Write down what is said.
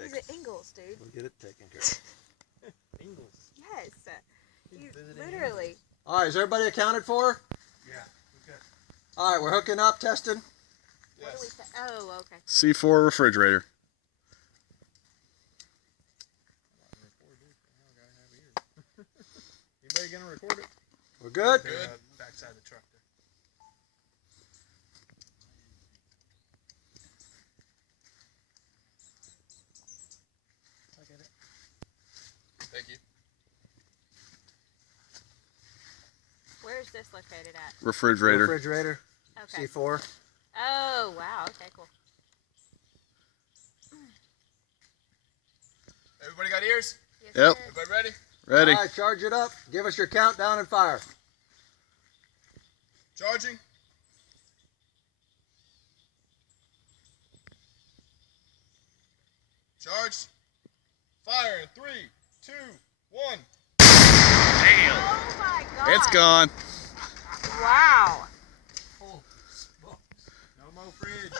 fixed. He's at Ingles, dude. We'll get it taken care of. Ingles. Yes. He's visiting Literally. All right, is everybody accounted for? Yeah. Okay. All right, we're hooking up, testing. What do we say? Oh, okay. C4 refrigerator. Anybody gonna record it? We're good? Good. Backside of the truck there. Thank you. Where's this located at? Refrigerator. Refrigerator, Okay. C4. Oh, wow. Okay, cool. Everybody got ears? Yes, Yep. sir. Everybody ready? Ready. All right, charge it up. Give us your countdown and fire. Charging. Charged. Fire in 3, 2, 1. Damn. Oh, my God. It's gone. Wow. No more fridge.